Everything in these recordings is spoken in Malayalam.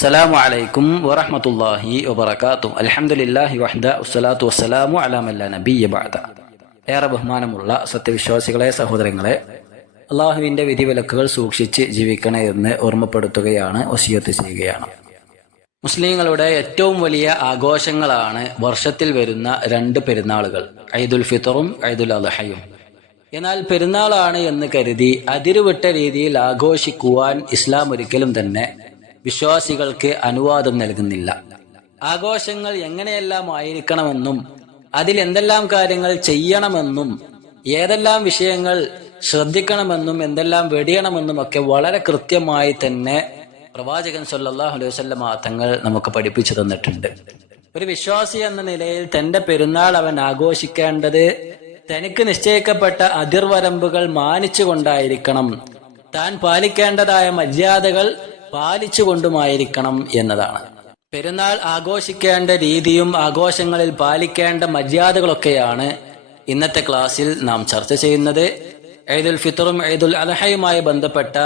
അസ്സലാമു അലൈക്കും വറഹ്മത്തുള്ളാഹി വബറകാതുഹു. അൽഹംദുലില്ലാഹി വഹ്ദ വസ്സലാത്തു വസ്സലാമു അലാ മൻ ലാ നബിയ്യ ബഅദ. ഏറെ ബഹുമാനമുള്ള സത്യവിശ്വാസികളെ, സഹോദരങ്ങളെ, അള്ളാഹുവിൻ്റെ വിധിവിലക്കുകൾ സൂക്ഷിച്ച് ജീവിക്കണേ എന്ന് ഓർമ്മപ്പെടുത്തുകയാണ്, വസിയത്ത് ചെയ്യുകയാണ്. മുസ്ലിങ്ങളുടെ ഏറ്റവും വലിയ ആഘോഷങ്ങളാണ് വർഷത്തിൽ വരുന്ന രണ്ട് പെരുന്നാളുകൾ, ഈദുൽ ഫിത്തറും ഈദുൽ അദ്ഹയും. എന്നാൽ പെരുന്നാളാണ് എന്ന് കരുതി അതിരുവിട്ട രീതിയിൽ ആഘോഷിക്കുവാൻ ഇസ്ലാം ഒരിക്കലും തന്നെ വിശ്വാസികൾക്ക് അനുവാദം നൽകുന്നില്ല. ആഘോഷങ്ങൾ എങ്ങനെയെല്ലാം ആയിരിക്കണമെന്നും അതിൽ എന്തെല്ലാം കാര്യങ്ങൾ ചെയ്യണമെന്നും ഏതെല്ലാം വിഷയങ്ങൾ ശ്രദ്ധിക്കണമെന്നും എന്തെല്ലാം വെടിയണമെന്നും ഒക്കെ വളരെ കൃത്യമായി തന്നെ പ്രവാചകൻ സല്ലല്ലാഹു അലൈഹി വസല്ലം തങ്ങൾ നമുക്ക് പഠിപ്പിച്ചു തന്നിട്ടുണ്ട്. ഒരു വിശ്വാസി എന്ന നിലയിൽ തന്റെ പെരുന്നാൾ അവൻ ആഘോഷിക്കേണ്ടത് തനിക്ക് നിശ്ചയിക്കപ്പെട്ട അതിർവരമ്പുകൾ മാനിച്ചുകൊണ്ടായിരിക്കണം, താൻ പാലിക്കേണ്ടതായ മര്യാദകൾ പാലിച്ചുകൊണ്ടുമായിരിക്കണം എന്നതാണ്. പെരുന്നാൾ ആഘോഷിക്കേണ്ട രീതിയും ആഘോഷങ്ങളിൽ പാലിക്കേണ്ട മര്യാദകളൊക്കെയാണ് ഇന്നത്തെ ക്ലാസ്സിൽ നാം ചർച്ച ചെയ്യുന്നത്. ഈദുൽ ഫിത്തറും ഈദുൽ അദ്ഹയുമായി ബന്ധപ്പെട്ട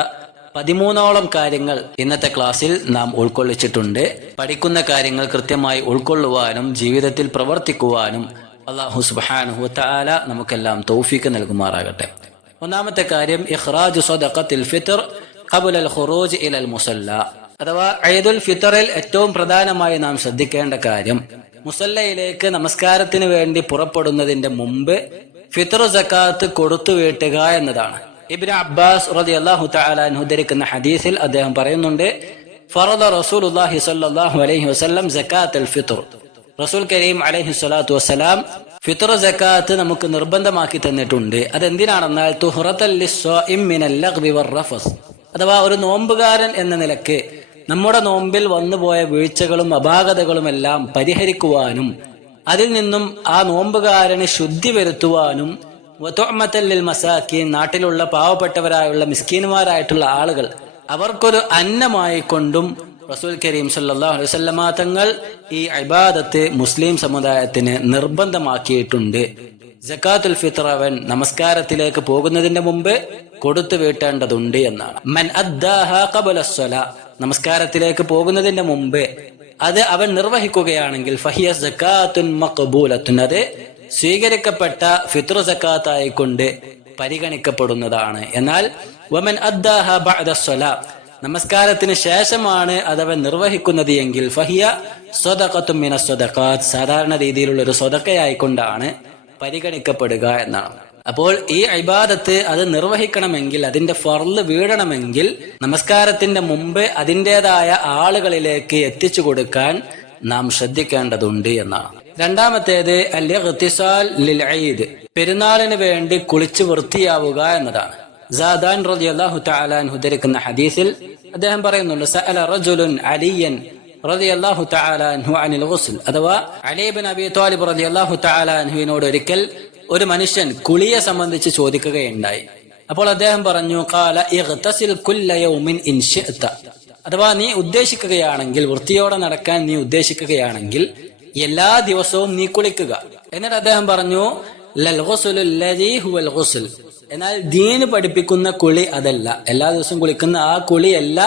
13ഓളം കാര്യങ്ങൾ ഇന്നത്തെ ക്ലാസ്സിൽ നാം ഉൾക്കൊള്ളിച്ചിട്ടുണ്ട്. പഠിക്കുന്ന കാര്യങ്ങൾ കൃത്യമായി ഉൾക്കൊള്ളുവാനും ജീവിതത്തിൽ പ്രവർത്തിക്കുവാനും അല്ലാഹു സുബ്ഹാനഹു വ തആല നമുക്കെല്ലാം തൗഫീഖ് നൽകുമാറാകട്ടെ. ഒന്നാമത്തെ കാര്യം, ഇഖ്റാജു സദഖത്തുൽ ഫിത്ർ ഖബ്ല അൽ ഖുറൂജ് ഇലൽ മുസല്ല. അഥവാ ഈദുൽ ഫിത്തറിൽ ഏറ്റവും പ്രധാനമായി നാം ശ്രദ്ധിക്കേണ്ട കാര്യം, മുസല്ലയിലേക്ക് നമസ്കാരത്തിന് വേണ്ടി പുറപ്പെടുന്നതിന്റെ മുമ്പ് ഫിത്ർ സക്കാത്ത് കൊടുത്തു വീട്ടുക എന്നതാണ്. ഇബ്നു അബ്ബാസ് റളിയല്ലാഹു തആല അൻഹു ഉദ്ധരിക്കുന്ന ഹദീസിൽ അദ്ദേഹം പറയുന്നുണ്ട്, ഫറദ റസൂലുള്ളാഹി സ്വല്ലല്ലാഹു അലൈഹി വസല്ലം സക്കാത്തുൽ ഫിത്ർ. റസൂൽ കരീം അലൈഹി സ്വലാത്തു വസ്സലാം ഫിത്ർ സക്കാത്ത് നമുക്ക് നിർബന്ധമാക്കി തന്നിട്ടുണ്ട്. അതെന്തിനാണെന്നാൽ തുഹ്റത്തൽ ലിസ്സായിം മിനൽ ലഗ്വി വറഫസ്. അഥവാ ഒരു നോമ്പുകാരൻ എന്ന നിലക്ക് നമ്മുടെ നോമ്പിൽ വന്നുപോയ വീഴ്ചകളും അപാകതകളും എല്ലാം പരിഹരിക്കുവാനും അതിൽ നിന്നും ആ നോമ്പുകാരന് ശുദ്ധി വരുത്തുവാനും വതുഅമത്തൽ ലിൽ മസാക്കീൻ, നാട്ടിലുള്ള പാവപ്പെട്ടവരായുള്ള മിസ്കീന്മാരായിട്ടുള്ള ആളുകൾ അവർക്കൊരു അന്നമായി കൊണ്ടും റസൂൽ കരീം സല്ലല്ലാഹു അലൈഹി വസല്ലം തങ്ങൾ ഈ ഇബാദത്ത് മുസ്ലിം സമുദായത്തിന് നിർബന്ധമാക്കിയിട്ടുണ്ട്. സക്കാത്തുൽ ഫിത്ർ അവൻ നമസ്കാരത്തിലേക്ക് പോകുന്നതിന്റെ മുമ്പ് കൊടുത്തു വീട്ടേണ്ടതുണ്ട് എന്നാണ്. മൻ അദ്ദാഹാ ഖബ്ല അസ്സലാ, നമസ്കാരത്തിലേക്ക് പോകുന്നതിന്റെ മുമ്പ് അത് അവൻ നിർവഹിക്കുകയാണെങ്കിൽ ഫഹിയ സക്കാത്തുൻ മഖ്ബൂലത്തുൻ, അത് സ്വീകരിക്കപ്പെട്ട ഫിത്ർ സക്കാത്തായിക്കൊണ്ട് പരിഗണിക്കപ്പെടുന്നതാണ്. എന്നാൽ വമൻ അദ്ദാഹാ ബഅദ അസ്സലാ, നമസ്കാരത്തിന് ശേഷമാണ് അതവൻ നിർവഹിക്കുന്നത് എങ്കിൽ ഫഹിയ സ്വദഖത്തുൻ മിനസ് സ്വദഖാത്ത്, സാധാരണ രീതിയിലുള്ള ഒരു സ്വദഖയായിക്കൊണ്ടാണ് പരിഗണിക്കപ്പെടുക എന്നാണ്. അപ്പോൾ ഈ ഇബാദത്ത് അത് നിർവഹിക്കണമെങ്കിൽ, അതിന്റെ ഫർള് വീഴണമെങ്കിൽ നമസ്കാരത്തിന്റെ മുമ്പ് അതിൻ്റെതായ ആളുകളിലേക്ക് എത്തിച്ചു കൊടുക്കാൻ നാം ശ്രദ്ധിക്കേണ്ടതുണ്ട് എന്നാണ്. രണ്ടാമത്തേത് അൽ-ഇഗ്തിസാൽ ലിൽ ഈദ്, പെരുന്നാളിന് വേണ്ടി കുളിച്ച് വൃത്തിയാവുക എന്നതാണ്. സാദാൻ റളിയല്ലാഹു തആല അൻഹു ഉദ്ധരിക്കുന്ന ഹദീസിൽ അദ്ദേഹം പറയുന്നുണ്ട്, സഅല റജുലുൻ അലിയൻ റളിയല്ലാഹു തആല അൻഹു അനിൽ ഗുസ്ൽ. അഥവാ അലി ഇബ്നു അബീ ത്വാലിബ് റളിയല്ലാഹു തആല അൻഹുവിനോട് ഒരിക്കൽ ഒരു മനുഷ്യൻ കുളിയെ സംബന്ധിച്ച് ചോദിക്കുകയുണ്ടായി. അപ്പോൾ അദ്ദേഹം പറഞ്ഞു, ഖാല ഇഗ്തസിൽ കുല്ല യൗമിൻ ഇൻ ശിഅത. അഥവാ നീ ഉദ്ദേശിക്കുകയാണെങ്കിൽ, വൃത്തിയോടെ നടക്കാൻ നീ ഉദ്ദേശിക്കുകയാണെങ്കിൽ എല്ലാ ദിവസവും നീ കുളിക്കുക. എന്നിട്ട് അദ്ദേഹം പറഞ്ഞു, ലൽ ഗുസ്ലുൽ ലദീ ഹുവൽ ഗുസ്ൽ, എന്നാൽ ദീന് പഠിപ്പിക്കുന്ന കുളി അതല്ല, എല്ലാ ദിവസവും കുളിക്കുന്ന ആ കുളിയല്ല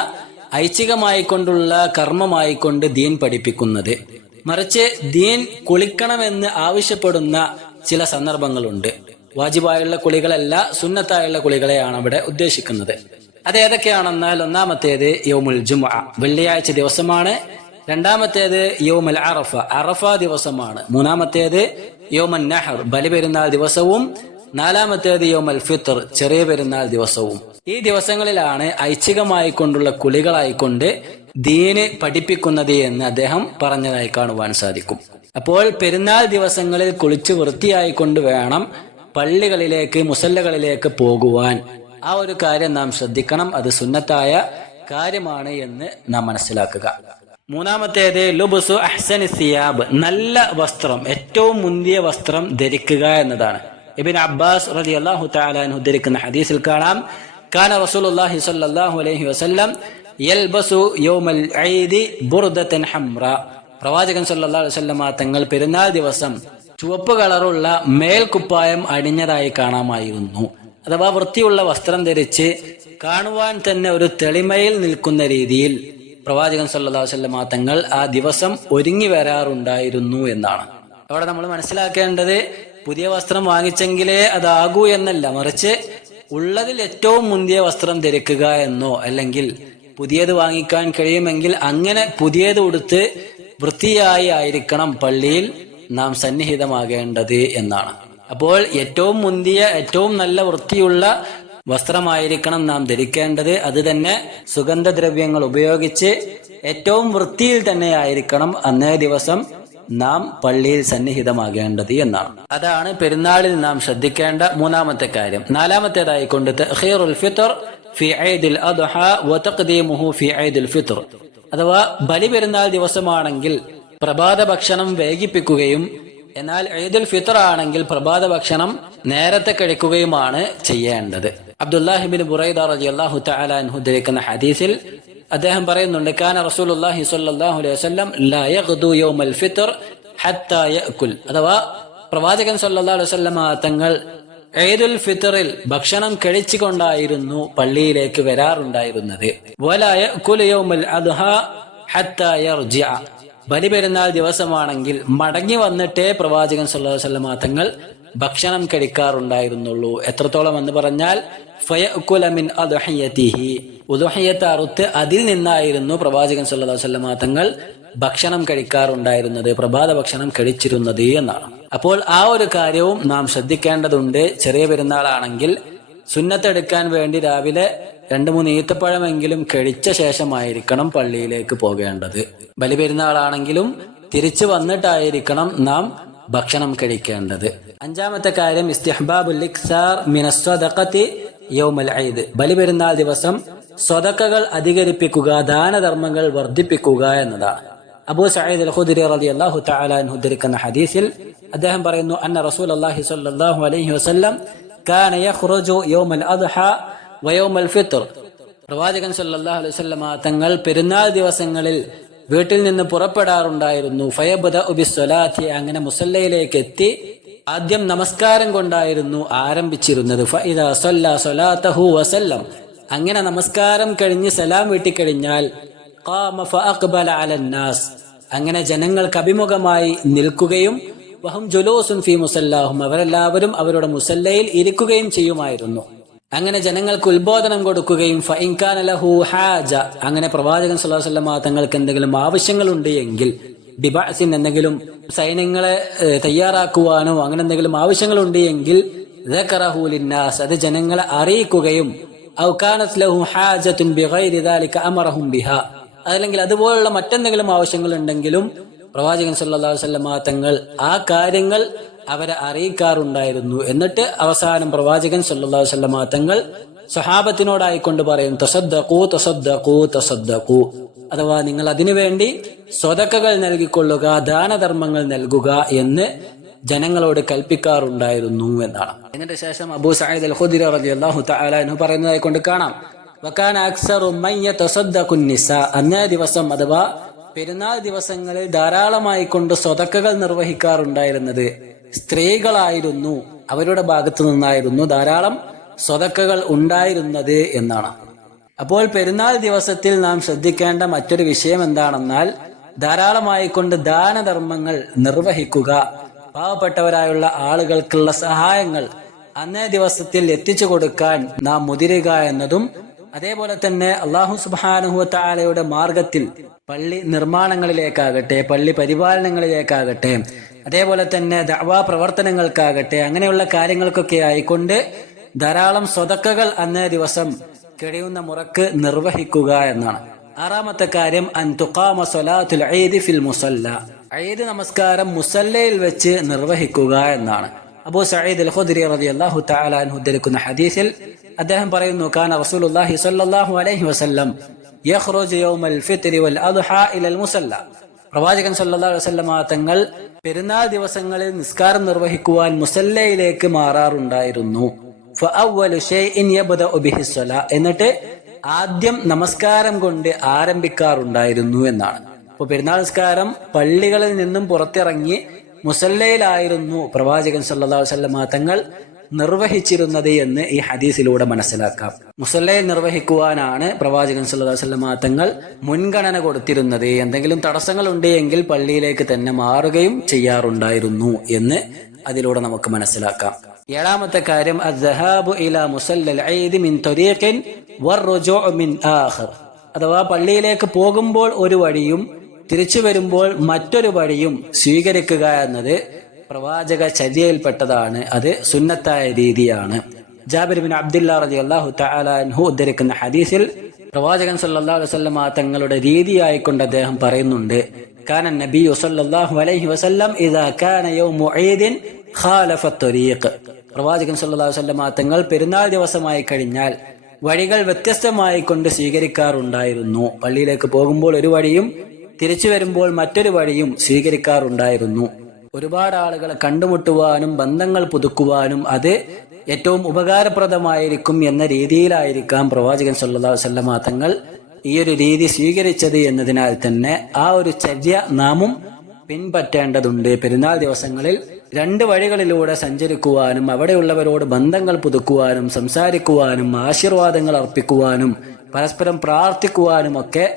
ഐച്ഛികമായിക്കൊണ്ടുള്ള കർമ്മമായിക്കൊണ്ട് ദീൻ പഠിപ്പിക്കുന്നത്. മറിച്ച് ദീൻ കുളിക്കണമെന്ന് ആവശ്യപ്പെടുന്ന ചില സന്ദർഭങ്ങളുണ്ട്. വാജിബായുള്ള കുളികളല്ല, സുന്നത്തായുള്ള കുളികളെയാണ് അവിടെ ഉദ്ദേശിക്കുന്നത്. അത് ഏതൊക്കെയാണെന്നാൽ, ഒന്നാമത്തേത് യൗമുൽ ജുമുഅ, വെള്ളിയാഴ്ച ദിവസമാണ്. രണ്ടാമത്തേത് യൗമുൽ അറഫ, അറഫ ദിവസമാണ്. മൂന്നാമത്തേത് യൗമുൻ നഹർ, ബലിപെരുന്നാൾ ദിവസവും. നാലാമത്തേത് യൗമുൽ ഫിത്ർ, ചെറിയ പെരുന്നാൾ ദിവസവും. ഈ ദിവസങ്ങളിലാണ് ഐച്ഛികമായി കൊണ്ടുള്ള കുളികളായിക്കൊണ്ട് ദീന് പഠിപ്പിക്കുന്നത് എന്ന് അദ്ദേഹം പറഞ്ഞതായി കാണുവാൻ സാധിക്കും. അപ്പോൾ പെരുന്നാൾ ദിവസങ്ങളിൽ കുളിച്ച് വൃത്തിയായിക്കൊണ്ട് വേണം പള്ളികളിലേക്ക്, മുസല്ലകളിലേക്ക് പോകുവാൻ. ആ ഒരു കാര്യം നാം ശ്രദ്ധിക്കണം, അത് സുന്നത്തായ കാര്യമാണ് എന്ന് നാം മനസ്സിലാക്കുക. മൂന്നാമത്തേത് ലുബ്സു അഹ്സനി സിയാബ്, നല്ല വസ്ത്രം, ഏറ്റവും മുന്തിയ വസ്ത്രം ധരിക്കുക എന്നതാണ്. ഇബ്നു അബ്ബാസ് റളിയല്ലാഹു തആല അൻഹു ഉദ്ധരിക്കുന്ന ഹദീസിൽ കാണാം, കാന റസൂലുള്ളാഹി സ്വല്ലല്ലാഹു അലൈഹി വസല്ലം യൽബസു യൗമൽ ഈദി ബുർദതൻ ഹംറാ. പ്രവാചകൻ സല്ലല്ലാഹു അലൈഹി വസല്ലം തങ്ങൾ പെരുന്നാൾ ദിവസം ചുവപ്പ് കളറുള്ള മേൽക്കുപ്പായം അണിഞ്ഞതായി കാണാമായിരുന്നു. അഥവാ വൃത്തിയുള്ള വസ്ത്രം ധരിച്ച് കാണുവാൻ തന്നെ ഒരു തെളിമയിൽ നിൽക്കുന്ന രീതിയിൽ പ്രവാചകൻ സല്ലല്ലാഹു അലൈഹി വസല്ലമ തങ്ങൾ ആ ദിവസം ഒരുങ്ങി വരാറുണ്ടായിരുന്നു എന്നാണ്. അവിടെ നമ്മൾ മനസ്സിലാക്കേണ്ടത് പുതിയ വസ്ത്രം വാങ്ങിച്ചെങ്കിലേ അതാകൂ എന്നല്ല, മറിച്ച് ഉള്ളതിൽ ഏറ്റവും മുന്തിയ വസ്ത്രം ധരിക്കുക എന്നോ, അല്ലെങ്കിൽ പുതിയത് വാങ്ങിക്കാൻ കഴിയുമെങ്കിൽ അങ്ങനെ പുതിയത് ഉടുത്ത് വൃത്തിയായി ആയിരിക്കണം പള്ളിയിൽ നാം സന്നിഹിതമാകേണ്ടത് എന്നാണ്. അപ്പോൾ ഏറ്റവും മുന്തിയ ഏറ്റവും നല്ല വൃത്തിയുള്ള വസ്ത്രമായിരിക്കണം നാം ധരിക്കേണ്ടത്. അത് തന്നെ സുഗന്ധദ്രവ്യങ്ങൾ ഉപയോഗിച്ച് ഏറ്റവും വൃത്തിയിൽ തന്നെ ആയിരിക്കണം അന്നേ ദിവസം നാം പള്ളിയിൽ സന്നിഹിതമാകേണ്ടത് എന്നാണ്. അതാണ് പെരുന്നാളിൽ നാം ശ്രദ്ധിക്കേണ്ട മൂന്നാമത്തെ കാര്യം. നാലാമത്തേതായിക്കൊണ്ട് തഖീറുൽ ഫിത്ർ ഫി ഈദിൽ അദ്ഹ വ തഖ്ദീമുഹു ഫി ഈദിൽ ഫിത്ർ, അഥവാ ബലി പെരുന്നാൾ ദിവസമാണെങ്കിൽ പ്രഭാത ഭക്ഷണം വൈകിപ്പിക്കുകയും എന്നാൽ ഈദുൽ ഫിത്ർ ആണെങ്കിൽ പ്രഭാത ഭക്ഷണം നേരത്തെ കഴിക്കുകയുമാണ് ചെയ്യേണ്ടത്. അബ്ദുല്ലാഹി ഇബ്നു ബുറൈദ റളിയല്ലാഹു തആല അൻഹു ധരിക്കുന്ന ഹദീസിൽ അദ്ദേഹം പറയുന്നുണ്ട്, കാന റസൂലുള്ളാഹി സ്വല്ലല്ലാഹു അലൈഹി വസല്ലം ലാ യഗ്ദു യൗമൽ ഫിത്ർ ഹത്താ യഅകുൽ, അഥവാ പ്രവാചകൻ സ്വല്ലല്ലാഹു അലൈഹി വസല്ലം തങ്ങൾ ഈദുൽ ഫിത്റിൽ ഭക്ഷണം കഴിച്ചുകൊണ്ടായിരുന്നു പള്ളിയിലേക്ക് വരാറുണ്ടായിരുന്നത്. വലാ യഅകുൽ യൗമൽ അദ്ഹ ഹത്താ യർജിഅ, ബലി പെരുന്നാൾ ദിവസമാണെങ്കിൽ മടങ്ങി വന്നിട്ടേ പ്രവാചകൻ സല്ലല്ലാഹു അലൈഹി വസല്ലം തങ്ങൾ ഭക്ഷണം കഴിക്കാറുണ്ടായിരുന്നുള്ളൂ. എത്രത്തോളം എന്ന് പറഞ്ഞാൽ ഫയഅകുല മിൻ അദ്ഹിയതിഹി, ഉദ്ഹിയത്ത് അറുത്ത് അതിൽ നിന്നായിരുന്നു പ്രവാചകൻ സല്ലല്ലാഹു അലൈഹി വസല്ലം തങ്ങൾ ഭക്ഷണം കഴിക്കാറുണ്ടായിരുന്നത്, പ്രഭാത ഭക്ഷണം കഴിച്ചിരുന്നത് എന്നാണ്. അപ്പോൾ ആ ഒരു കാര്യവും നാം ശ്രദ്ധിക്കേണ്ടതുണ്ട്. ചെറിയ പെരുന്നാളാണെങ്കിൽ സുന്നത്തെടുക്കാൻ വേണ്ടി രാവിലെ 2-3 ഈത്തപ്പഴമെങ്കിലും കഴിച്ച ശേഷമായിരിക്കണം പള്ളിയിലേക്ക് പോകേണ്ടത്. ബലിപെരുന്നാളാണെങ്കിലും തിരിച്ചു വന്നിട്ടായിരിക്കണം നാം ഭക്ഷണം കഴിക്കേണ്ടത്. അഞ്ചാമത്തെ കാര്യം ഇസ്തിഹ്ബാബുൽ ഇക്സാർ മിനസ് സ്വദഖതി യൗമൽ ഈദ്, ബലിപെരുന്നാൾ ദിവസം സ്വതക്കകൾ അധികരിപ്പിക്കുക, ദാനധർമ്മങ്ങൾ വർദ്ധിപ്പിക്കുക എന്നതാണ്. അബൂ സഈദ് അൽ ഖുദ്രി റളിയല്ലാഹു തആല അൻഹു ധരിക്കുന്ന ഹദീസിൽ അദ്ദേഹം പറയുന്നു, അന്ന റസൂലുള്ളാഹി സ്വല്ലല്ലാഹു അലൈഹി വസല്ലം കാന യഖ്റുജു യൗമൽ അദ്ഹ വ യൗമൽ ഫിത്ർ, പ്രവാചകൻ സല്ലല്ലാഹു അലൈഹി വസല്ലം തങ്ങൾ പെരുന്നാൾ ദിവസങ്ങളിൽ വീട്ടിൽ നിന്ന് പുറപ്പെടാറുണ്ടായിരുന്നു. ഫയബ്ദഉ ബിസ്സലാത്തി, അങ്ങനെ മുസല്ലയിലേക്ക് എത്തി ആദ്യം നമസ്കാരം കൊണ്ടായിരുന്നു ആരംഭിച്ചിരുന്നത്. ഫഇദാ സല്ല സ്വലാതഹു വസല്ലം, അങ്ങനെ നമസ്കാരം കഴിഞ്ഞ് സലാം വീട്ടിക്കഴിഞ്ഞാൽ ഖാമ ഫഅഖ്ബല അലന്നാസ്, അങ്ങനെ ജനങ്ങൾക്ക് അഭിമുഖമായി നിൽക്കുകയും വഹും ജുലൂസുൻ ഫീ മുസല്ലാഹും, അവരെല്ലാവരും അവരുടെ മുസല്ലയിൽ ഇരിക്കുകയും ചെയ്യുമായിരുന്നു. അങ്ങനെ ജനങ്ങൾക്ക് ഉത്ബോധനം കൊടുക്കുകയും ഫഇൻ കാന ലഹു ഹാജ, അങ്ങനെ പ്രവാചകൻ സല്ലല്ലാഹു അലൈഹി വസല്ലം തങ്ങൾക്ക് എന്തെങ്കിലും ആവശ്യങ്ങളുണ്ട് എങ്കിൽ ബിബഅസിൻ, എന്തെങ്കിലും സൈന്യങ്ങളെ തയ്യാറാക്കുവാനോ അങ്ങനെ എന്തെങ്കിലും ആവശ്യങ്ങളുണ്ട് എങ്കിൽ ദക്കറഹു ലിന്നാസ്, അത് ജനങ്ങളെ അറിയിക്കുകയും ഔ കാനത് ലഹു ഹാജത്തുൻ ബിഗൈരി ദാലിക അമറഹും ബിഹാ, അല്ലെങ്കിൽ അതുപോലുള്ള മറ്റെന്തെങ്കിലും ആവശ്യങ്ങൾ ഉണ്ടെങ്കിലും പ്രവാചകൻ സല്ലല്ലാഹു അലൈഹി വസല്ലം തങ്ങൾ ആ കാര്യങ്ങൾ അവരെ അറിയിക്കാറുണ്ടായിരുന്നു. എന്നിട്ട് അവസാനം പ്രവാചകൻ സല്ലല്ലാഹു അലൈഹി വസല്ലം തങ്ങൾ സ്വഹാബത്തിനോടായിക്കൊണ്ട് പറയും, തസദ്ദഖൂ തസദ്ദഖൂ തസദ്ദഖൂ, അഥവാ നിങ്ങൾ അതിനുവേണ്ടി സ്വതക്കകൾ നൽകിക്കൊള്ളുക, ദാനധർമ്മങ്ങൾ നൽകുക എന്ന് ജനങ്ങളോട് കൽപ്പിക്കാറുണ്ടായിരുന്നു എന്നാണ്. എന്നിട്ട് ശേഷം അബൂ സഈദ് അൽ ഖുദ്രി റളിയല്ലാഹു തആല അൻഹു പറയുന്നതായി കൊണ്ട് കാണാം, വകാന അക്സറു മൻ യതസദ്ദഖുൻ നിസാ, അന്നേ ദിവസം അഥവാ പെരുന്നാൾ ദിവസങ്ങളിൽ ധാരാളമായി കൊണ്ട് സ്വതക്കകൾ നിർവഹിക്കാറുണ്ടായിരുന്നത് സ്ത്രീകളായിരുന്നു. അവരുടെ ഭാഗത്തു നിന്നായിരുന്നു ധാരാളം സ്വതക്കകൾ ഉണ്ടായിരുന്നത് എന്നാണ്. അപ്പോൾ പെരുന്നാൾ ദിവസത്തിൽ നാം ശ്രദ്ധിക്കേണ്ട മറ്റൊരു വിഷയം എന്താണെന്നാൽ ധാരാളമായി കൊണ്ട് ദാനധർമ്മങ്ങൾ നിർവഹിക്കുക, പാവപ്പെട്ടവരായുള്ള ആളുകൾക്കുള്ള സഹായങ്ങൾ അന്നേ ദിവസത്തിൽ എത്തിച്ചു കൊടുക്കാൻ നാം മുതിരുക എന്നതും, അതേപോലെ തന്നെ അല്ലാഹു സുബ്ഹാനഹു വ തആലയുടെ മാർഗത്തിൽ പള്ളി നിർമ്മാണങ്ങളിലേക്കാകട്ടെ, പള്ളി പരിപാലനങ്ങളിലേക്കാകട്ടെ, അതേപോലെ തന്നെ ദഅവാ പ്രവർത്തനങ്ങൾക്കാകട്ടെ, അങ്ങനെയുള്ള കാര്യങ്ങൾക്കൊക്കെ ആയിക്കൊണ്ട് ധാരാളം സ്വതക്കകൾ അന്നേ ദിവസം കഴിയുന്ന മുറക്ക് നിർവഹിക്കുക എന്നാണ്. ആറാമത്തെ കാര്യം അൻ തുഖാമ സ്വലാത്തുൽ ഈദ് ഫിൽ മുസല്ല, ഈദ് നമസ്കാരം മുസല്ലയിൽ വെച്ച് നിർവഹിക്കുക എന്നാണ്. അബൂ സഈദ് അൽ ഖുദ്രി റളിയല്ലാഹു തആല അൻഹു ധരിക്കുന്ന ഹദീസിൽ അദ്ദേഹം പറയുന്നു, കാന റസൂലുള്ളാഹി സ്വല്ലല്ലാഹു അലൈഹി വസല്ലം യഖ്റുജു യൗമൽ ഫിത്രി വൽ അദ്ഹ ഇലൽ മുസല്ല, പ്രവാചകൻ സല്ലല്ലാഹു അലൈഹി വസല്ലം തങ്ങൾ പെരുന്നാൾ ദിവസങ്ങളിൽ നിസ്കാരം നിർവഹിക്കുവാൻ മുസല്ലയിലേക്ക് മാറാറുണ്ടായിരുന്നു. ഫഅവ്വലു ശൈഇൻ യബ്ദഉ ബിഹി സ്വലാ, എന്നിട്ട് ആദ്യം നമസ്കാരം കൊണ്ട് ആരംഭിക്കാറുണ്ടായിരുന്നു എന്നാണ്. അപ്പോൾ പെരുന്നാൾ നിസ്കാരം പള്ളികളിൽ നിന്നും പുറത്തിറങ്ങി മുസല്ലയിലായിരുന്നു പ്രവാചകൻ സല്ലല്ലാഹു അലൈഹി വസല്ലം തങ്ങൾ നിർവഹിച്ചിരുന്നത് എന്ന് ഈ ഹദീസിലൂടെ മനസ്സിലാക്കാം. മുസല്ലയിൽ നിർവഹിക്കുവാനാണ് പ്രവാചകൻ സല്ലല്ലാഹു അലൈഹി വസല്ലം തങ്ങൾ മുൻഗണന കൊടുത്തിരുന്നത്. എന്തെങ്കിലും തടസ്സങ്ങൾ ഉണ്ടെങ്കിൽ പള്ളിയിലേക്ക് തന്നെ മാറുകയും ചെയ്യാറുണ്ടായിരുന്നു എന്ന് അതിലൂടെ നമുക്ക് മനസ്സിലാക്കാം. ഏഴാമത്തെ കാര്യം അദ്ദഹാബു ഇലാ മുസല്ലൽ ഈദ് മിൻ തരീഖിൻ വറുജൂഉ മിൻ ആഖിർ. അഥവാ പള്ളിയിലേക്ക് പോകുമ്പോൾ ഒരു വഴിയും തിരിച്ചു വരുമ്പോൾ മറ്റൊരു വഴിയും സ്വീകരിക്കുക എന്നത് പ്രവാചക ചര്യയിൽപ്പെട്ടതാണ്. അത് സുന്നത്തായ രീതിയാണ്. ജാബിർ ബിൻ അബ്ദുല്ലാഹ് റളിയല്ലാഹു തആല അൻഹു ഉദ്ധരിക്കുന്ന ഹദീസിൽ പ്രവാചകൻ സല്ലല്ലാഹു അലൈഹി വസല്ലം തങ്ങളുടെ രീതിയായിക്കൊണ്ട് അദ്ദേഹം പറയുന്നുണ്ട്, കാന നബിയു സല്ലല്ലാഹു അലൈഹി വസല്ലം ഇദാ കാന യൗമു ഈദിൻ ഖാലഫ ത്വരീഖ്. പ്രവാചകൻ സല്ലല്ലാഹു അലൈഹി വസല്ലം തങ്ങൾ പെരുന്നാൾ ദിവസമായി കഴിഞ്ഞാൽ വഴികൾ വ്യത്യസ്തമായി കൊണ്ട് സ്വീകരിക്കാറുണ്ടായിരുന്നു. പള്ളിയിലേക്ക് പോകുമ്പോൾ ഒരു വഴിയും തിരിച്ചു വരുമ്പോൾ മറ്റൊരു വഴിയും സ്വീകരിക്കാറുണ്ടായിരുന്നു. ഒരുപാട് ആളുകളെ കണ്ടുമുട്ടുവാനും ബന്ധങ്ങൾ പുതുക്കുവാനും അത് ഏറ്റവും ഉപകാരപ്രദമായിരിക്കും എന്ന രീതിയിലായിരിക്കാം പ്രവാചകൻ സല്ലല്ലാഹു അലൈഹി വസല്ലം തങ്ങൾ ഈ ഒരു രീതി സ്വീകരിച്ചത് എന്നതിനാൽ തന്നെ ആ ഒരു ചര്യ നാമും പിൻപറ്റേണ്ടതുണ്ട്. പെരുന്നാൾ ദിവസങ്ങളിൽ രണ്ട് വഴികളിലൂടെ സഞ്ചരിക്കുവാനും അവിടെയുള്ളവരോട് ബന്ധങ്ങൾ പുതുക്കുവാനും സംസാരിക്കുവാനും ആശീർവാദങ്ങൾ അർപ്പിക്കുവാനും പരസ്പരം പ്രാർത്ഥിക്കുവാനും ഒക്കെ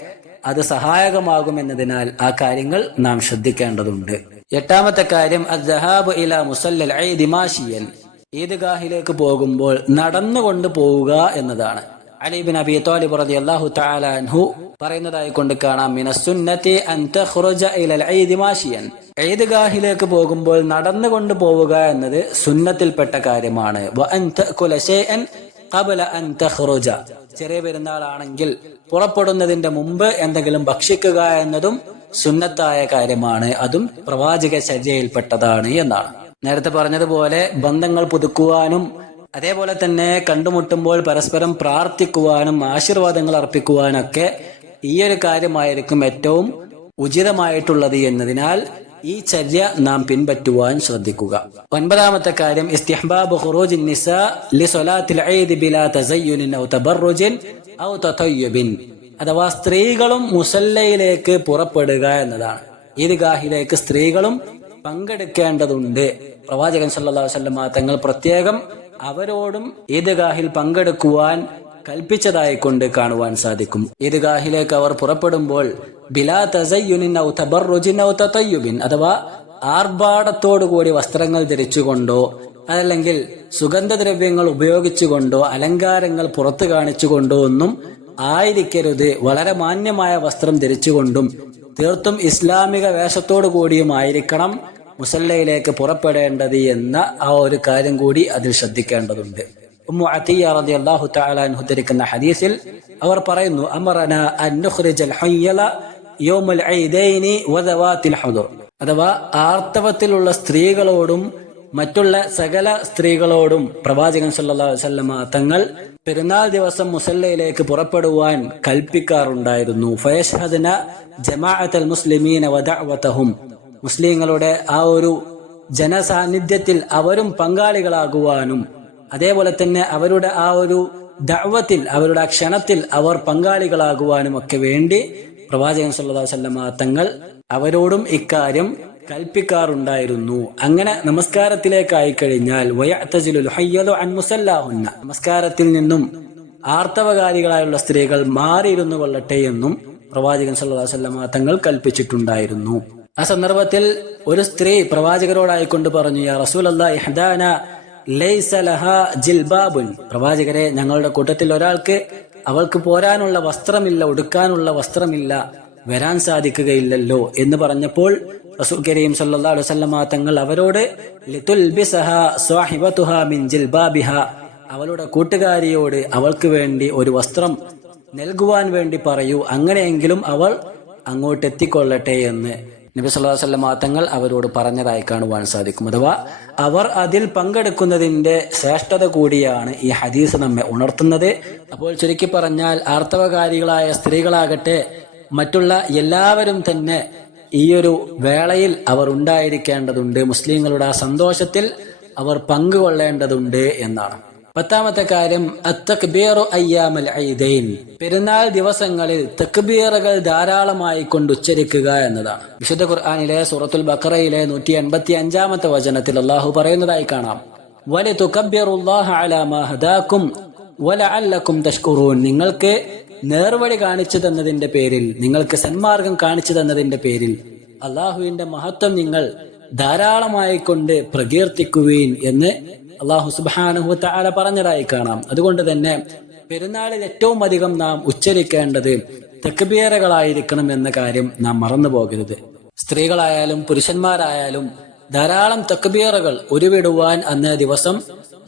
അത് സഹായകമാകുമെന്നതിനാൽ ആ കാര്യങ്ങൾ നാം ശ്രദ്ധിക്കേണ്ടതുണ്ട്. എട്ടാമത്തെ കാര്യം അദ്ദഹാബു ഇലാ മുസല്ലൽ ഈദ് മാശിയൻ. ഈദ്ഗാഹിലേക്ക് പോകുമ്പോൾ നടന്നുകൊണ്ട് പോവുക എന്നതാണ്. അലി ബിൻ അബി ത്വാലിബ് റളിയല്ലാഹു തആല അൻഹു പറയുന്നതായി കൊണ്ട് കാണാം, മിനസ് സുന്നത്തി അൻ തഖ്റുജ ഇലൽ ഈദ് മാശിയൻ. ഈദ്ഗാഹിലേക്ക് പോകുമ്പോൾ നടന്നുകൊണ്ട് പോവുക എന്നത് സുന്നത്തിൽപ്പെട്ട കാര്യമാണ്. വ അൻ തഅകുല ശൈഅൻ ഖബല അൻ തഖ്റുജ. ചെറിയ പെരുന്നാളാണെങ്കിൽ പുറപ്പെടുന്നതിന്റെ മുമ്പ് എന്തെങ്കിലും ഭക്ഷിക്കുക എന്നതും സുന്നത്തായ കാര്യമാണ്. അതും പ്രവാചക ചര്യയിൽപ്പെട്ടതാണ് എന്നാണ്. നേരത്തെ പറഞ്ഞതുപോലെ ബന്ധങ്ങൾ പുതുക്കുവാനും അതേപോലെ തന്നെ കണ്ടുമുട്ടുമ്പോൾ പരസ്പരം പ്രാർത്ഥിക്കുവാനും ആശീർവാദങ്ങൾ അർപ്പിക്കുവാനൊക്കെ ഈ ഒരു കാര്യമായിരിക്കും ഏറ്റവും ഉചിതമായിട്ടുള്ളത് എന്നതിനാൽ ഈ ചര്യ നാം പിൻപറ്റുവാൻ ശ്രദ്ധിക്കുക. ഒൻപതാമത്തെ കാര്യം ഇസ്തിഹ്ബാബു ഖുറൂജിൻ നിസാ ലിസ്വലാത്തിൽ ഈദ് ബിലാ തസയ്യുനിൻ ഔ തബർറുജിൻ ഔ തതയ്യുബിൻ. അഥവാ സ്ത്രീകളും മുസല്ലയിലേക്ക് പുറപ്പെടുക എന്നതാണ്. ഈദ്ഗാഹിലേക്ക് സ്ത്രീകളും പങ്കെടുക്കേണ്ടതുണ്ട്. പ്രവാചകൻ സല്ലല്ലാഹു അലൈഹി വസല്ലം തങ്ങൾ പ്രത്യേകം അവരോടും ഈദ്ഗാഹിൽ പങ്കെടുക്കുവാൻ കൽപ്പിച്ചതായി കൊണ്ട് കാണുവാൻ സാധിക്കും. ഈദ്ഗാഹിലേക്ക് അവർ പുറപ്പെടുമ്പോൾ ബിലാ തസയ്യുനിൻ ഔ തബർറുജിൻ ഔ തതയ്യുബിൻ, അഥവാ ആർഭാടത്തോടുകൂടി വസ്ത്രങ്ങൾ ധരിച്ചുകൊണ്ടോ അതല്ലെങ്കിൽ സുഗന്ധദ്രവ്യങ്ങൾ ഉപയോഗിച്ചുകൊണ്ടോ അലങ്കാരങ്ങൾ പുറത്തു കാണിച്ചുകൊണ്ടോ ഒന്നും ആയിരിക്കരുത്. വളരെ മാന്യമായ വസ്ത്രം ധരിച്ചുകൊണ്ടും തീർത്തും ഇസ്ലാമിക വേഷത്തോടു കൂടിയും ആയിരിക്കണം മുസല്ലയിലേക്ക് പുറപ്പെടേണ്ടത് എന്ന ആ ഒരു കാര്യം കൂടി അതിൽ ശ്രദ്ധിക്കേണ്ടതുണ്ട്. ഉമ്മു അത്തിയ റളിയല്ലാഹു തആല അൻഹു ഉദ്ധരിക്കുന്ന ഹദീസിൽ അവർ പറയുന്നു, അമറന അൻ നുഖ്രിജൽ ഹയ്യല യൗമുൽ ഈദൈനി വദവാതിൽ ഹുദുർ. അഥവാ ആർത്തവത്തിലുള്ള സ്ത്രീകളോടും മറ്റുള്ള സകല സ്ത്രീകളോടും പ്രവാചകൻ സല്ലല്ലാഹു അലൈഹി വസല്ലം തങ്ങൾ പെരുന്നാൾ ദിവസം മുസല്ലയിലേക്ക് പുറപ്പെടുവാൻ കൽപ്പിക്കാറുണ്ടായിരുന്നു. ഫയഷ്ഹദന ജമാഅത്തുൽ മുസ്ലിമീന വദഅവതഹും. മുസ്ലിങ്ങളുടെ ആ ഒരു ജനസാന്നിധ്യത്തിൽ അവരും പങ്കാളികളാകുവാനും അതേപോലെ തന്നെ അവരുടെ ആ ഒരു ദഅവത്തിൽ അവരുടെ ക്ഷണത്തിൽ അവർ പങ്കാളികളാകുവാനും ഒക്കെ വേണ്ടി പ്രവാചകൻ സല്ലല്ലാഹു അലൈഹി വസല്ലം തങ്ങൾ അവരോടും ഇക്കാര്യം കൽപ്പിക്കാറുണ്ടായിരുന്നു. അങ്ങനെ നമസ്കാരത്തിലേക്കായി കഴിഞ്ഞാൽ വയഅ്തസിലുൽ ഹയ്യലു അൻ മുസല്ലാഹുന്ന, നമസ്കാരത്തിൽ നിന്നും ആർത്തവകാരികളായുള്ള സ്ത്രീകൾ മാറിയിരുന്നു കൊള്ളട്ടെ എന്നും പ്രവാചകൻ സല്ലല്ലാഹു അലൈഹി വസല്ലം തങ്ങൾ കൽപ്പിച്ചിട്ടുണ്ടായിരുന്നു. ആ സന്ദർഭത്തിൽ ഒരു സ്ത്രീ പ്രവാചകരോടായിക്കൊണ്ട് പറഞ്ഞു, യാ റസൂലല്ലാഹി ഇഹ്ദാന ലൈസ ലഹാ ജിൽബാബുൻ. പ്രവാചകരെ, ഞങ്ങളുടെ കൂട്ടത്തിൽ ഒരാൾക്ക് അവൾക്ക് പോരാനുള്ള വസ്ത്രമില്ല, ഉടുക്കാനുള്ള വസ്ത്രമില്ല, വരാൻ സാധിക്കുകയില്ലല്ലോ എന്ന് പറഞ്ഞപ്പോൾ റസൂൽ കരീം സല്ലല്ലാഹു അലൈഹി വസല്ലം തങ്ങൾ അവരോട് ലിതുൽബിസഹാ സ്വാഹിബതുഹാ മിൻ ജിൽബാബിഹാ, അവളുടെ കൂട്ടുകാരിയോട് അവൾക്ക് വേണ്ടി ഒരു വസ്ത്രം നൽകുവാൻ വേണ്ടി പറയൂ, അങ്ങനെയെങ്കിലും അവൾ അങ്ങോട്ട് എത്തിക്കൊള്ളട്ടെ എന്ന് നബി സല്ലല്ലാഹു അലൈഹി വസല്ലം തങ്ങൾ അവരോട് പറഞ്ഞതായി കാണുവാൻ സാധിക്കും. അഥവാ അവർ അതിൽ പങ്കെടുക്കുന്നതിന്റെ ശ്രേഷ്ഠത കൂടിയാണ് ഈ ഹദീസ് നമ്മെ ഉണർത്തുന്നത്. അപ്പോൾ ചുരുക്കി പറഞ്ഞാൽ ആർത്തവകാരികളായ സ്ത്രീകളാകട്ടെ മറ്റുള്ള എല്ലാവരും തന്നെ ഈ ഒരു വേളയിൽ അവർ ഉണ്ടായിരിക്കേണ്ടതുണ്ട്. മുസ്ലിങ്ങളുടെ ആ സന്തോഷത്തിൽ അവർ പങ്കുകൊള്ളേണ്ടതുണ്ട് എന്നാണ്. പത്താമത്തെ കാര്യം അത്തക്ബീറു അയ്യാമൽ ഈദൈൻ. പെരുന്നാൾ ദിവസങ്ങളിൽ തക്ബീറുകൾ ധാരാളമായി കൊണ്ട് ഉച്ചരിക്കുക എന്നതാണ്. വിശുദ്ധ ഖുർആനിലെ സൂറത്തുൽ ബഖറയിലെ 185-ാമത്തെ വചനത്തിൽ അല്ലാഹു പറയുന്നതായി കാണാം, വലിതുകബ്ബിറുല്ലാഹ അലാ മാ ഹദാകും വലഅല്ലകും തഷ്കുറൂൻ. നിങ്ങൾക്ക് നേർവഴി കാണിച്ചു തന്നതിന്റെ പേരിൽ, നിങ്ങൾക്ക് സന്മാർഗം കാണിച്ചു തന്നതിന്റെ പേരിൽ അള്ളാഹുവിന്റെ മഹത്വം നിങ്ങൾ ധാരാളമായി കൊണ്ട് പ്രകീർത്തിക്കുവീൻ എന്ന് അള്ളാഹു സുബ്ഹാനഹു വ തആല പറഞ്ഞതായി കാണാം. അതുകൊണ്ട് തന്നെ പെരുന്നാളിൽ ഏറ്റവും അധികം നാം ഉച്ചരിക്കേണ്ടത് തക്ബീറുകളായിരിക്കണം എന്ന കാര്യം നാം മറന്നു പോകരുത്. സ്ത്രീകളായാലും പുരുഷന്മാരായാലും ധാരാളം തക്ബീറുകൾ ഉരുവിടുവാൻ അന്നേ ദിവസം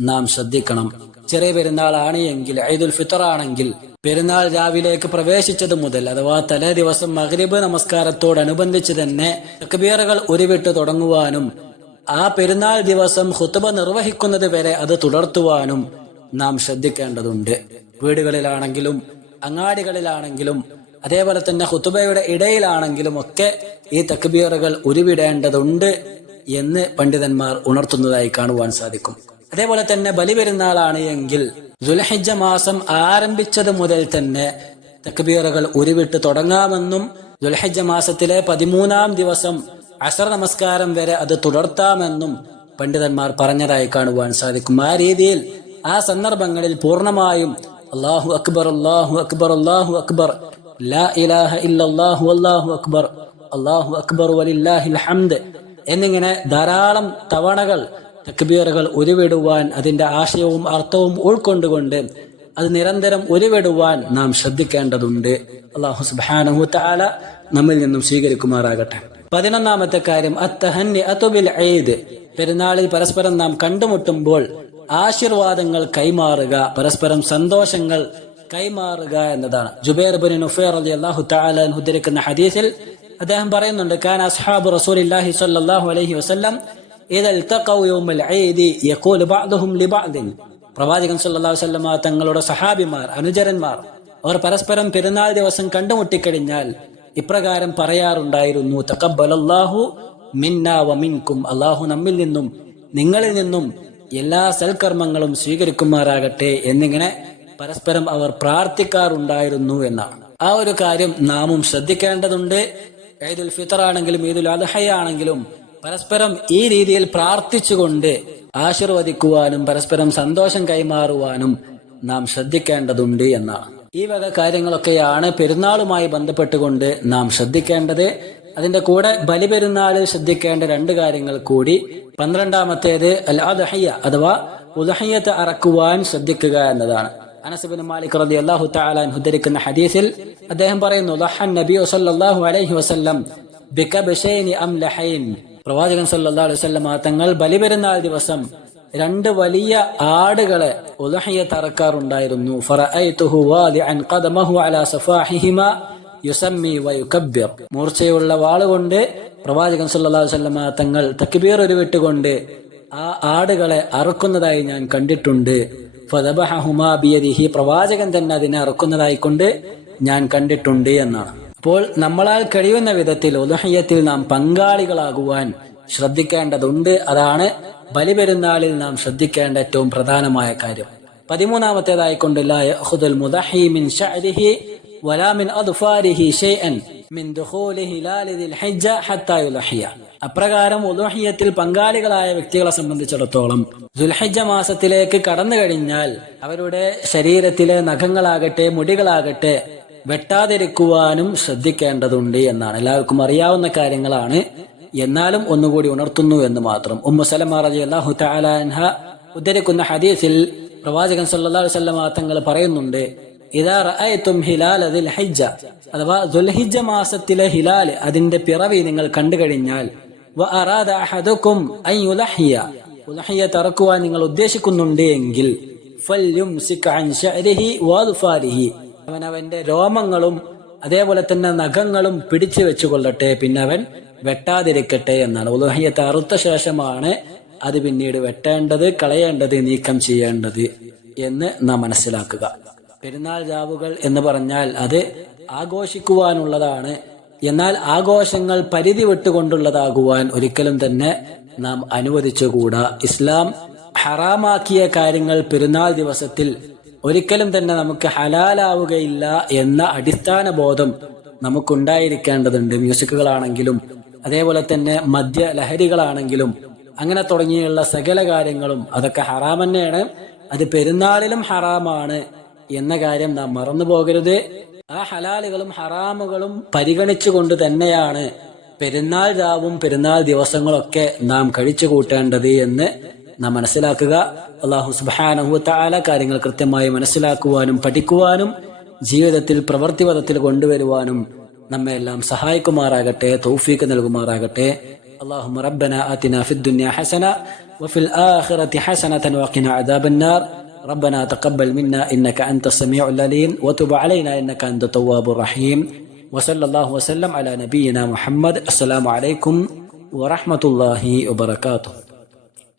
നാം ശ്രദ്ധിക്കണം. ചെറിയ പെരുന്നാളാണ് എങ്കിൽ, ഈദുൽ ഫിത്തർ ആണെങ്കിൽ പെരുന്നാൾ രാവിലേക്ക് പ്രവേശിച്ചത് മുതൽ അഥവാ തലേ ദിവസം മഗ്രിബ് നമസ്കാരത്തോടനുബന്ധിച്ച് തന്നെ തക്ബീറുകൾ ഉരുവിട്ട് തുടങ്ങുവാനും ആ പെരുന്നാൾ ദിവസം ഖുത്ബ നിർവഹിക്കുന്നത് വരെ അത് തുടർത്തുവാനും നാം ശ്രദ്ധിക്കേണ്ടതുണ്ട്. വീടുകളിലാണെങ്കിലും അങ്ങാടികളിലാണെങ്കിലും അതേപോലെ തന്നെ ഖുത്ബയുടെ ഇടയിലാണെങ്കിലും ഒക്കെ ഈ തക്ബീറുകൾ ഉരുവിടേണ്ടതുണ്ട് എന്ന് പണ്ഡിതന്മാർ ഉണർത്തുന്നതായി കാണുവാൻ സാധിക്കും. അതേപോലെ തന്നെ ബലിപെരുന്നാളാണ് എങ്കിൽ ദുൽഹിജ്ജ മാസം ആരംഭിച്ചത് മുതൽ തന്നെ തക്ബീറുകൾ ഉരുവിട്ട് തുടങ്ങാമെന്നും ദുൽഹിജ്ജ മാസത്തിലെ 13-ാം ദിവസം അസർ നമസ്കാരം വരെ അത് തുടർത്താമെന്നും പണ്ഡിതന്മാർ പറഞ്ഞതായി കാണുവാൻ സാധിക്കും. ആ രീതിയിൽ ആ സന്ദർഭങ്ങളിൽ പൂർണ്ണമായും അല്ലാഹു അക്ബർ അല്ലാഹു അക്ബർ അല്ലാഹു അക്ബർ ലാ ഇലാഹ ഇല്ലല്ലാഹു അല്ലാഹു അക്ബർ അല്ലാഹു അക്ബർ വലില്ലാഹിൽ ഹംദ് എന്നിങ്ങനെ ധാരാളം തവണകൾ തക്ബീറുകൾ ഉരുവിടുവാൻ, അതിന്റെ ആശയവും അർത്ഥവും ഉൾക്കൊണ്ടുകൊണ്ട് അത് നിരന്തരം ഉരുവിടുവാൻ നാം ശ്രദ്ധിക്കേണ്ടതുണ്ട്. അല്ലാഹു സുബ്ഹാനഹു വ തആല നമ്മിൽ നിന്നും സ്വീകരിക്കുമാറാകട്ടെ. 11-ാമത്തെ കാര്യം അത്തഹന്നിഅതു ബിൽ ഈദ്. പെരുന്നാളിൽ പരസ്പരം നാം കണ്ടുമുട്ടുമ്പോൾ ആശീർവാദങ്ങൾ കൈമാറുക, പരസ്പരം സന്തോഷങ്ങൾ കൈമാറുക എന്നതാണ്. ജുബൈർ ഇബ്നു നുഫൈർ റളിയല്ലാഹു തആല അൻഹു ഉദ്ധരിക്കുന്ന ഹദീസിൽ അദ്ദേഹം പറയുന്നുണ്ട്, കാന അസ്ഹാബു റസൂലില്ലാഹി സ്വല്ലല്ലാഹു അലൈഹി വസല്ലം ഇദാ ഇൽതഖൗ യൗമൽ ഈദ് യഖൂലു ബഅ്ദുഹും ലിബഅ്ദിൻ. പ്രവാചകൻ സല്ലല്ലാഹു അലൈഹി വസല്ലം തങ്ങളുടെ സഹാബിമാർ, അനുചരന്മാർ അവർ പരസ്പരം പെരുന്നാൾ ദിവസം കണ്ടുമുട്ടിക്കഴിഞ്ഞാൽ ഇപ്രകാരം പറയാറുണ്ടായിരുന്നു, തഖബ്ബലല്ലാഹു മിന്നാ വമിൻകും. അല്ലാഹു നമ്മിൽ നിന്നും നിങ്ങളിൽ നിന്നും എല്ലാ സൽക്കർമ്മങ്ങളും സ്വീകരിക്കുമാറാകട്ടെ എന്നിങ്ങനെ പരസ്പരം അവർ പ്രാർത്ഥിക്കാറുണ്ടായിരുന്നു എന്നാണ്. ആ ഒരു കാര്യം നാമും ശ്രദ്ധിക്കേണ്ടതുണ്ട്. ഈദുൽ ഫിത്തർ ആണെങ്കിലും ഈദുൽ അദ്ഹ ആണെങ്കിലും പരസ്പരം ഈ രീതിയിൽ പ്രാർത്ഥിച്ചുകൊണ്ട് ആശീർവദിക്കുവാനും പരസ്പരം സന്തോഷം കൈമാറുവാനും നാം ശ്രദ്ധിക്കേണ്ടതുണ്ട് എന്നാണ്. ഈ വക കാര്യങ്ങളൊക്കെയാണ് പെരുന്നാളുമായി ബന്ധപ്പെട്ടുകൊണ്ട് നാം ശ്രദ്ധിക്കേണ്ടത്. അതിന്റെ കൂടെ ബലിപെരുന്നാളിൽ ശ്രദ്ധിക്കേണ്ട 2 കാര്യങ്ങൾ കൂടി. 12-ാമത്തേത് അൽ അദ്ഹിയ അഥവാ ഉദ്ഹിയ്യത്ത് അറക്കുവാൻ ശ്രദ്ധിക്കുക എന്നതാണ്. അനസ് ഇബ്നു മാലിക് റളിയല്ലാഹു തആല അൻഹു ഉദ്ധരിക്കുന്ന ഹദീസിൽ അദ്ദേഹം പറയുന്നു, ദഹൻ നബി സല്ലല്ലാഹു അലൈഹി വസല്ലം ബികബശൈനി അംലഹൈൻ. പ്രവാചകൻ സല്ലല്ലാഹു അലൈഹി വസല്ലം തങ്ങൾ ബലിപെരുന്നാൾ ദിവസം 2 വലിയ ആടുകളെ ഉദ്ഹിയ്യത്ത് അറക്കാറുണ്ടായിരുന്നു. ഫറഅയ്തുഹു വാദിഅൻ ഖദമഹു അലാ സഫാഹിഹിമാ യുസമ്മി വയുകബ്ബിർ. മൂർച്ചയുള്ള വാളുകൊണ്ട് പ്രവാചകൻ സല്ലല്ലാഹു അലൈഹി വസല്ലം തങ്ങൾ തക്ബീർ ഉരുവിട്ടുകൊണ്ട് ആ ആടുകളെ അറുക്കുന്നതായി ഞാൻ കണ്ടിട്ടുണ്ട്. ഫദബഹഹുമാ ബിയദിഹി. പ്രവാചകൻ തന്നെ അതിനെ അറുക്കുന്നതായി കൊണ്ട് ഞാൻ കണ്ടിട്ടുണ്ട് എന്നാണ്. അപ്പോൾ നമ്മളാൽ കഴിയുന്ന വിധത്തിൽ ഉദ്ഹിയ്യത്തിൽ നാം പങ്കാളികളാകുവാൻ ശ്രദ്ധിക്കേണ്ടതുണ്ട്. അതാണ് ബലിപെരുന്നാളിൽ നാം ശ്രദ്ധിക്കേണ്ട ഏറ്റവും പ്രധാനമായ കാര്യം. 13-ാമത്തേതായിക്കൊണ്ട് ലാ യഖുദുൽ മുദഹി മിൻ ശഅരിഹി വലാ മിൻ അദ്ഫാരിഹി ഷൈഅൻ മിൻ ദുഖൂലി ഹിലാലി ദിൽ ഹിജ്ജ ഹത്താ യുദ്ഹിയ. അപ്രകാരം ഉദ്ഹിയ്യത്തിൽ പങ്കാളികളായ വ്യക്തികളെ സംബന്ധിച്ചിടത്തോളം ദുൽഹിജ്ജ മാസത്തിലേക്ക് കടന്നു കഴിഞ്ഞാൽ അവരുടെ ശരീരത്തിലെ നഖങ്ങളാകട്ടെ മുടികളാകട്ടെ വെട്ടാതിരിക്കുവാനും ശ്രദ്ധിക്കേണ്ടതുണ്ട് എന്നാണ്. എല്ലാവർക്കും അറിയാവുന്ന കാര്യങ്ങളാണ്, എന്നാലും ഒന്നുകൂടി ഉണർത്തുന്നു എന്ന് മാത്രം. ഉമ്മു സലമ റളിയല്ലാഹു തആല അൻഹ ഉദ്ധരിക്കുന്ന ഹദീസിൽ പ്രവാചകൻ സല്ലല്ലാഹു അലൈഹി വസല്ലം തങ്ങൾ പറയുന്നുണ്ട്, ഇദാ റഅയ്തും ഹിലാല ദിൽ ഹിജ്ജ അഥവാ ദുൽഹിജ്ജ മാസത്തിലെ ഹിലാൽ അതിന്റെ പിറവി നിങ്ങൾ കണ്ടു കഴിഞ്ഞാൽ വ അറാദ അഹദുക്കും അൻ യുദ്ഹിയ ഉദ്ഹിയ്യത്ത് അറക്കുവാൻ നിങ്ങൾ ഉദ്ദേശിക്കുന്നുണ്ട് എങ്കിൽ ഫൽയുംസിക് അൻ ശഅരിഹി വഅദ്ഫാരിഹി. അവന്റെ രോമങ്ങളും അതേപോലെ തന്നെ നഖങ്ങളും പിടിച്ചു വെച്ചുകൊള്ളട്ടെ, പിന്നെ അവൻ വെട്ടാതിരിക്കട്ടെ എന്നാണ്. ഉദ്ഹിയ്യത്ത് അറുത്ത ശേഷമാണ് അത് പിന്നീട് വെട്ടേണ്ടത്, കളയേണ്ടത്, നീക്കം ചെയ്യേണ്ടത് എന്ന് നാം മനസ്സിലാക്കുക. പെരുന്നാൾ രാവുകൾ എന്ന് പറഞ്ഞാൽ അത് ആഘോഷിക്കുവാനുള്ളതാണ്. എന്നാൽ ആഘോഷങ്ങൾ പരിധി വിട്ടുകൊണ്ടുള്ളതാകുവാൻ ഒരിക്കലും തന്നെ നാം അനുവദിച്ചുകൂടാ. ഇസ്ലാം ഹറാമാക്കിയ കാര്യങ്ങൾ പെരുന്നാൾ ദിവസത്തിൽ ഒരിക്കലും തന്നെ നമുക്ക് ഹലാലാവുകയില്ല എന്ന അടിസ്ഥാന ബോധം നമുക്കുണ്ടായിരിക്കേണ്ടതുണ്ട്. മ്യൂസിക്കുകളാണെങ്കിലും അതേപോലെ തന്നെ മദ്യ ലഹരികളാണെങ്കിലും അങ്ങനെ തുടങ്ങിയുള്ള സകല കാര്യങ്ങളും അതൊക്കെ ഹറാം തന്നെയാണ്. അത് പെരുന്നാളിലും ഹറാമാണ് എന്ന കാര്യം നാം മറന്നു പോകരുത്. ആ ഹലാലുകളും ഹറാമുകളും പരിഗണിച്ചുകൊണ്ട് തന്നെയാണ് പെരുന്നാൾ രാവും പെരുന്നാൾ ദിവസങ്ങളൊക്കെ നാം കഴിച്ചു കൂട്ടേണ്ടത് എന്ന് നാം മനസ്സിലാക്കുക. അല്ലാഹു സുബ്ഹാനഹു വ തആല കാര്യങ്ങൾ കൃത്യമായി മനസ്സിലാക്കുവാനും പഠിക്കുവാനും ജീവിതത്തിൽ പ്രവൃത്തിപഥത്തിൽ കൊണ്ടുവരുവാനും നമ്മെ എല്ലാം സഹായിക്കുമാറാകട്ടെ, തൗഫീഖ് നൽകുമാറാകട്ടെ. اللهم ربنا آتنا في الدنيا حسنة وفي الآخرة حسنة وقنا عذاب النار. ربنا تقبل منا إنك أنت السميع العليم وتب علينا إنك أنت التواب الرحيم. وصلى الله وسلم على نبينا محمد. السلام عليكم ورحمة الله وبركاته.